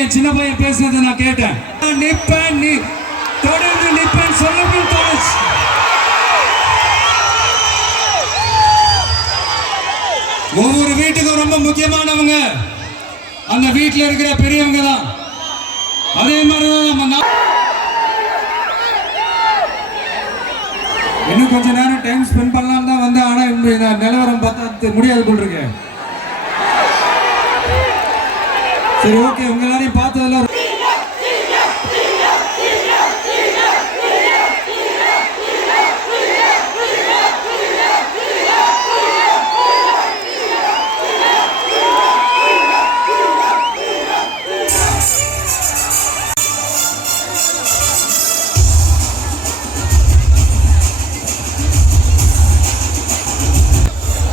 பையன் சின்ன பையன் பேசுனதை நான் கேட்டேன். நிப்பேன், நீ தொடர்ந்து நிப்பேன் சொல்லணும் தோணுச்சு. ஒவ்வொரு வீட்டுக்கும் ரொம்ப முக்கியமானவங்க அந்த வீட்டில் இருக்கிற பெரியவங்க தான். அதே மாதிரிதான் நம்ம இன்னும் கொஞ்ச நேரம் டைம் ஸ்பெண்ட் பண்ணலாம் தான் வந்தேன். ஆனா இந்த நிலவரம் பார்த்தா முடியாது போல் இருக்கு. சரி, ஓகே, உங்க எல்லாரையும் பார்த்ததுல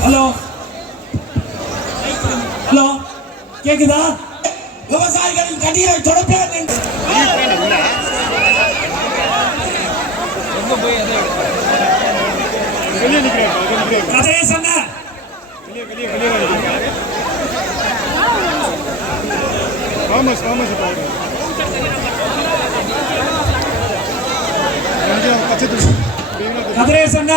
ஹலோ ஹலோ கேக்குதா? விவசாயிகளின் கண்ணீரை தொடப்பேன் என்று கதையை சொன்ன கதையை சொன்ன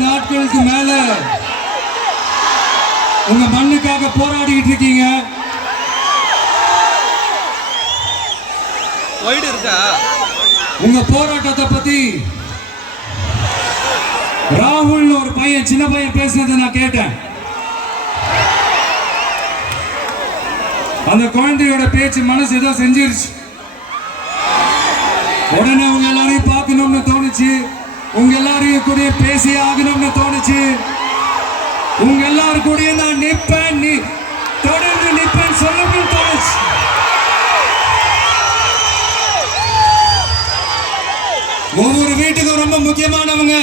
நாட்களுக்கு மேல உங்க மண்ணுக்காக போராடிட்டு இருக்கீங்க. உங்க போராட்டத்தை பத்தி ராகுல் ஒரு பையன் சின்ன பையன் பேசுனதை நான் கேட்டேன். அந்த குழந்தையோட பேச்சு மனசு ஏதோ செஞ்சிருச்சு. உடனே உங்க எல்லாரையும் பார்க்கணும்னு தோணுச்சு. உங்க எல்லாரையும் கூட பேசி ஆகணும்னு தோணுச்சு. உங்க எல்லாரும் கூட நான் நிப்பேன், நீ தொடர்ந்து நிப்பேன் சொல்லணும் தோணுச்சு. ஒவ்வொரு வீட்டுக்கும் ரொம்ப முக்கியமானவங்க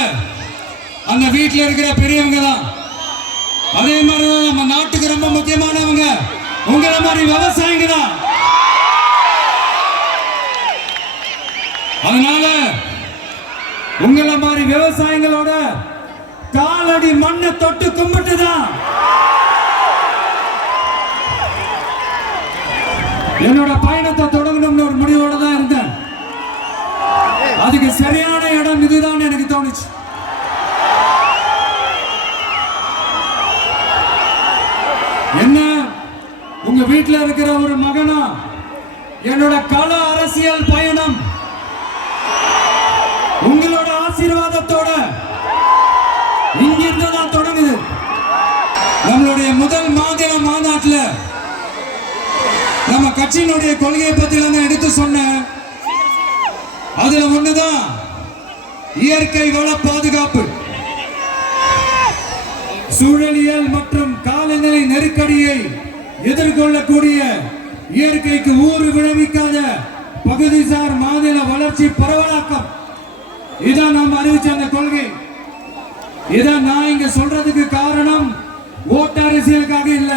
அந்த வீட்டில் இருக்கிற பெரியவங்க தான். அதே மாதிரிதான் நம்ம நாட்டுக்கு ரொம்ப முக்கியமானவங்க உங்களை மாதிரி விவசாயிங்க தான். அதனால உங்களை மாதிரி விவசாயிகளோட காலடி மண்ணை தொட்டு கும்பிட்டுதான் என்னோட பயணத்தை தொடங்கணும்னு ஒரு முடிவோட தான் இருந்தேன். அதுக்கு சரியான இடம் இதுதான் எனக்கு தோணுச்சு. என்ன, உங்க வீட்டில் இருக்கிற ஒரு மகனா என்னோட கள அரசியல் பயணம் உங்களோட ஆசீர்வாதத்தோட இங்கிருந்து தான் தொடங்குது. நம்மளுடைய முதல் மாநில மாநாட்டில் நம்ம கட்சியினுடைய கொள்கையை பத்தி எடுத்து சொன்ன அதுல ஒண்ணுதான் இயற்கை வள பாதுகாப்பு. சூழலியல் மற்றும் காலநிலை நெருக்கடியை எதிர்கொள்ளக்கூடிய இயற்கைக்கு ஊறு விளைவிக்காத பகுதிசார் மாநில வளர்ச்சி பரவலாக்கம். இதான் நாம் அறிவிச்ச அந்த கொள்கை. இதான் நான் இங்க சொல்றதுக்கு காரணம் ஓட்டு அரசியலுக்காக இல்ல.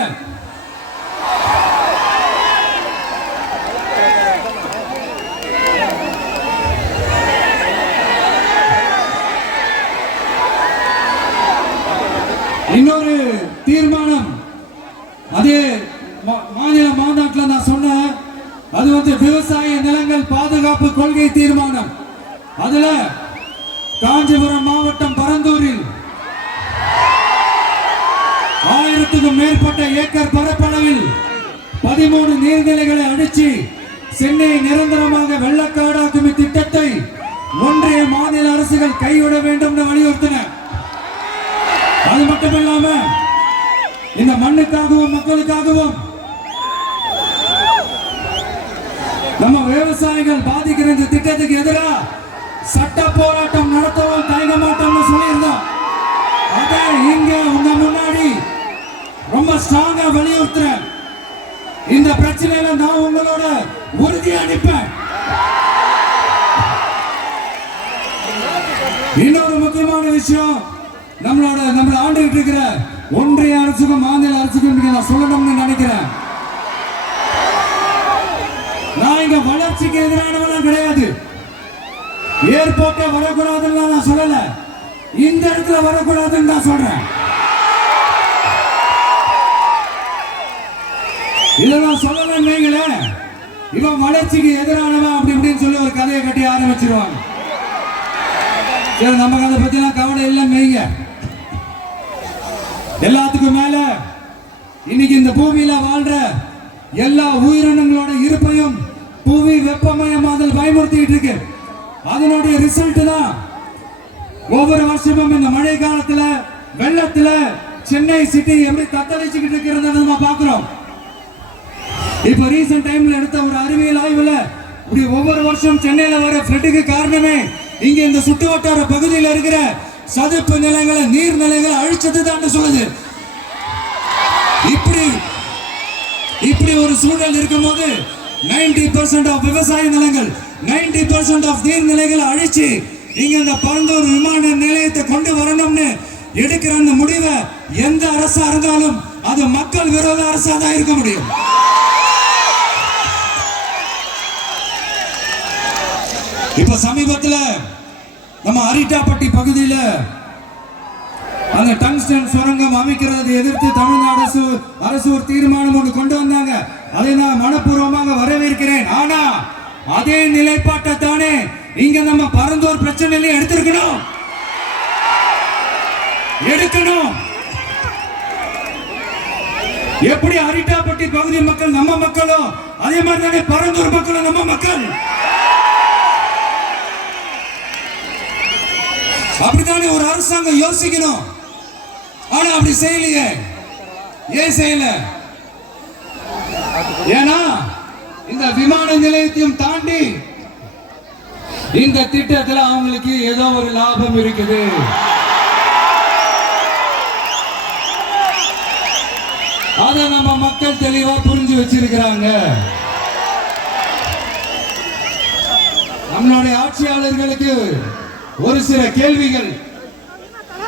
இன்னொரு தீர்மானம் அதே மாநில மாநாட்டில் நான் சொன்னேன். அது விவசாய நிலங்கள் பாதுகாப்பு கொள்கை தீர்மானம். அதுல காஞ்சிபுரம் மாவட்டம் பரந்தூரில் 1000க்கும் மேற்பட்ட ஏக்கர் பரப்பளவில் 13 நீர்நிலைகளை அழிச்சு சென்னையை நிரந்தரமாக வெள்ளக்காடாக்கும் இத்திட்டத்தை ஒன்றிய மாநில அரசுகள் கைவிட வேண்டும் என்று வலியுறுத்தின. அது மட்டுமில்லாம இந்த மண்ணுக்காகவும் மக்களுக்காகவும் நம்ம விவசாயிகள் பாதிக்கிற இந்த திட்டத்துக்கு எதிராக சட்ட போராட்டம் நடத்தவும் தயங்க மாட்டோம்னு சொல்லியிருந்தோம். அதை இங்க உங்க முன்னாடி ரொம்ப ஸ்ட்ராங்கா வலியுறுத்துறேன். இந்த பிரச்சனையில நான் உங்களோட உறுதியா நிற்பேன். இன்னொரு முக்கியமான விஷயம், நம்மள ஆண்டுகிட்டு இருக்கிற ஒன்றிய அரசுக்கும் மாநில அரசுக்கும் நான் சொல்லணும்னு நினைக்கிறேன். நான் இங்க வளர்ச்சிக்கு எதிரானவெல்லாம் கிடையாது. ஏர்போர்ட்டை வரக்கூடாதுன்னு நான் சொல்லல, இந்த இடத்துல வரக்கூடாதுன்னு நான் சொல்றேன். இதை நான் சொல்லலன்னு வைங்களேன், இவன் வளர்ச்சிக்கு எதிரானவன் அப்படி இப்படின்னு சொல்லி ஒரு கதையை கட்டி ஆரம்பிச்சிருவாங்க. நமக்கு அதை பத்தி கவலை இல்லை மெய்ங்க. எல்லாத்துக்கும் மேல இன்னைக்கு இந்த பூமியில வாழ்ற எல்லா உயிரினங்களோட இருப்பையும் புவி வெப்பமயமாதல் பயமுறுத்திட்டு இருக்கு. அதனுடைய ரிசல்ட் தான் ஒவ்வொரு வருஷமும் இந்த மழை காலத்துல வெள்ளத்துல சென்னை சிட்டி எப்படி தத்தளிச்சுக்கிட்டு இருக்கிறத நம்ம பாக்குறோம். இப்ப ரீசன்ட் டைம்ல எடுத்த ஒரு அறிவியல் ஆய்வுல இப்படி ஒவ்வொரு வருஷம் சென்னையில வர ஃப்ளட்டுக்கு காரணமே இங்க இந்த சுற்று வட்டார பகுதியில் இருக்கிற சதுப்பு நிலங்களை நீர்நிலைகளை அழிச்சது தான் சொல்லுது. இப்படி ஒரு சூழல் இருக்கும்போது 90% ஆஃப் விவசாய நிலங்கள் 90% ஆஃப் நீர்நிலைகளை அழிச்சு இங்க இந்த பரந்தூர் விமான நிலையத்தை கொண்டு வரணும்னு எடுக்கிற அந்த முடிவை எந்த அரசா இருந்தாலும் அது மக்கள் விரோத அரசா தான் இருக்க முடியும். இப்ப சமீபத்தில் நம்ம அரிட்டாப்பட்டி பகுதியில் அந்த டங்ஸ்டன் சுரங்கம் அமைக்கிறதை எதிர்த்து தமிழ்நாடு அரசு ஒரு தீர்மானம் ஒன்று கொண்டு வந்தாங்க. அதை நான் மனப்பூர்வமாக வரவேற்கிறேன். ஆனா அதே நிலைப்பாட்டை தானே இங்க நம்ம பரந்தூர் பிரச்சனையில எடுக்கணும். எப்படி அரிட்டாப்பட்டி பகுதி மக்கள் நம்ம மக்களும் அதே மாதிரி தானே பரந்தூர் மக்களும் நம்ம மக்கள். அப்படித்தானே ஒரு அரசாங்கம் யோசிக்கணும். ஆனா அப்படி செய்யலையே. ஏன் செய்யல? ஏன்னா இந்த விமான நிலையத்தையும் தாண்டி இந்த திட்டத்தில் அவங்களுக்கு ஏதோ ஒரு லாபம் இருக்குது. அதை நம்ம மக்கள் தெளிவா புரிஞ்சு வச்சிருக்கிறாங்க. நம்மளுடைய ஆட்சியாளர்களுக்கு ஒரு சில கேள்விகள்.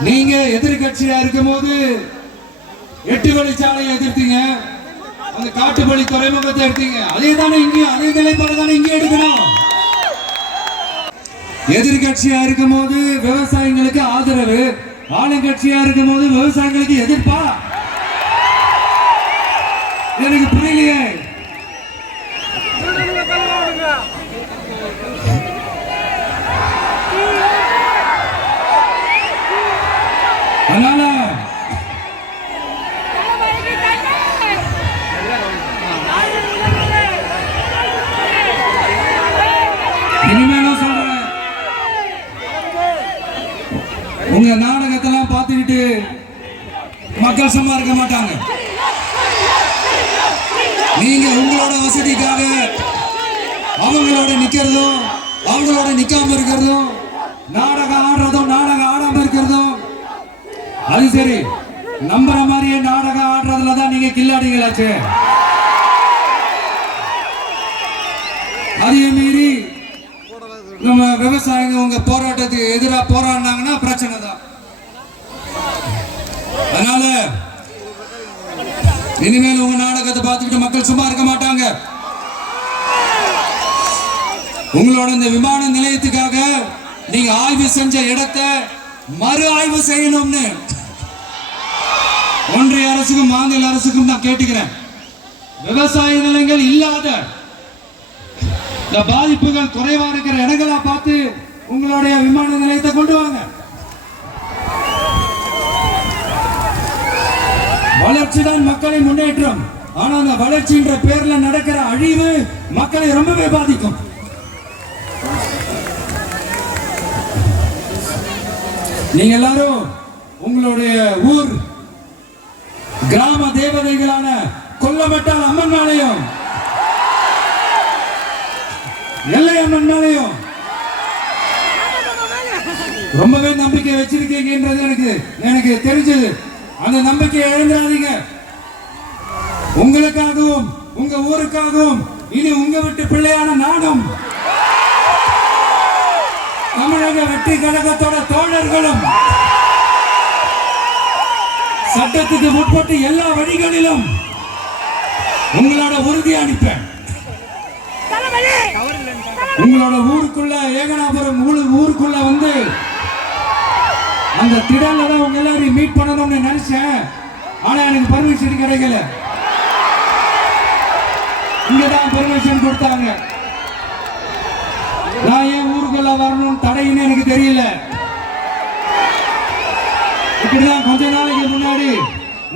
நீங்க எதிர்கட்சியா இருக்கும் போது 8 வழிச்சாலையை எதிர்த்தீங்க, அந்த காட்டுப்பள்ளி துறைமுகத்தை எடுத்தீங்க. அதே தானே இங்கேயும் அதே நிலைப்பாடு தானே இங்கே எடுக்கணும். எதிர்கட்சியா இருக்கும் போது விவசாயிகளுக்கு ஆதரவு, ஆளுங்கட்சியா இருக்கும் போது விவசாயிகளுக்கு எதிர்ப்பா? எனக்கு புரியலையே. அதனால இனிமேலும் சொல்றேன், உங்க நாடகத்தெல்லாம் பார்த்துக்கிட்டு மக்கள் சும்மா இருக்க மாட்டாங்க. நீங்க உங்களோட வசதிக்காக அவங்களோட நிக்கிறதும் அவங்களோட நிக்காம இருக்கிறதும், நாடகம் ஆடுறதும் நாடகம் ஆடாம இருக்கிறதும், அது சரி. நம்புற மாதிரியே நாடகம் ஆடுறதுல தான் நீங்க கில்லாடிகளாச்சு. அதே மீறி நம்ம விவசாயிங்க உங்க போராட்டத்துக்கு எதிராக போராடினாங்கன்னா பிரச்சனை தான். அதனால இனிமேல் உங்க நாடகத்தை பார்த்துக்கிட்டு மக்கள் சும்மா இருக்க மாட்டாங்க. உங்களோட இந்த விமான நிலையத்துக்காக நீங்க ஆய்வு செஞ்ச இடத்தை மறு ஆய்வு செய்யணும்னு ஒன்றிய அரசுக்கும் மாநில அரசுக்கும் நான் கேட்டுக்கிறேன். விவசாய நிலங்கள் இல்லாத இந்த பாதிப்புகள் குறைவா இருக்கிற இடங்களா பார்த்து உங்களுடைய விமான நிலையத்தை கொண்டு வாங்க. வளர்ச்சி தான் மக்களின் முன்னேற்றம். ஆனா அந்த வளர்ச்சின்ற பேர்ல நடக்கிற அழிவு மக்களை ரொம்பவே பாதிக்கும். நீங்க எல்லாரும் உங்களுடைய ஊர் கிராம தேவதைகளான கொல்லமட்டால் அம்மன் மேலையும் எல்லையம்மன் மேலையும் ரொம்பவே நம்பிக்கை வச்சிருக்கீங்கன்றது எனக்கு தெரிஞ்சது. அந்த நம்பிக்கையை இழந்துடாதீங்க. உங்களுக்காகவும் உங்க ஊருக்காகவும் இனி உங்க வீட்டு பிள்ளையான நானும் தமிழக வெற்றி கழகத்தோட தோழர்களும் சட்டத்துக்கு முற்பட்டு எல்லா வழிகளிலும் உங்களோட உறுதி அளிப்பேன். உங்களோட ஊருக்குள்ள ஏகனாபுரம் ஊருக்குள்ள வந்து அந்த திடல்ல தான் உங்க எல்லாரையும் மீட் பண்ணணும்னு நினைச்சேன். ஆனா எனக்கு பர்மிஷன் கிடைக்கல. இங்கதான் பெர்மிஷன் கொடுத்தாங்க. நான் ஏன் ஊருக்குள்ள வரணும் தடைன்னு எனக்கு தெரியல. இப்படிதான் கொஞ்ச நாளைக்கு முன்னாடி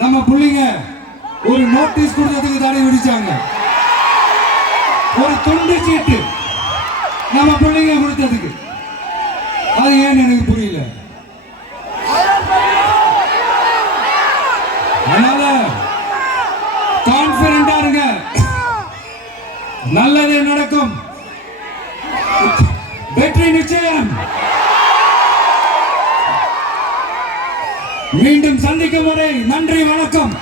நம்ம புள்ளிங்க ஒரு நோட்டீஸ் கொடுத்ததுக்கு தடை விதிச்சாங்க. ஒரு துண்டு சீட்டு நம்ம பிள்ளைங்க கொடுத்ததுக்கு. அது ஏன்னு எனக்கு புரியல. அதனால கான்பிடண்டா இருங்க, நல்லதே நடக்கும், வெற்றி நிச்சயம். மீண்டும் சந்திக்கும் வரை நன்றி, வணக்கம்.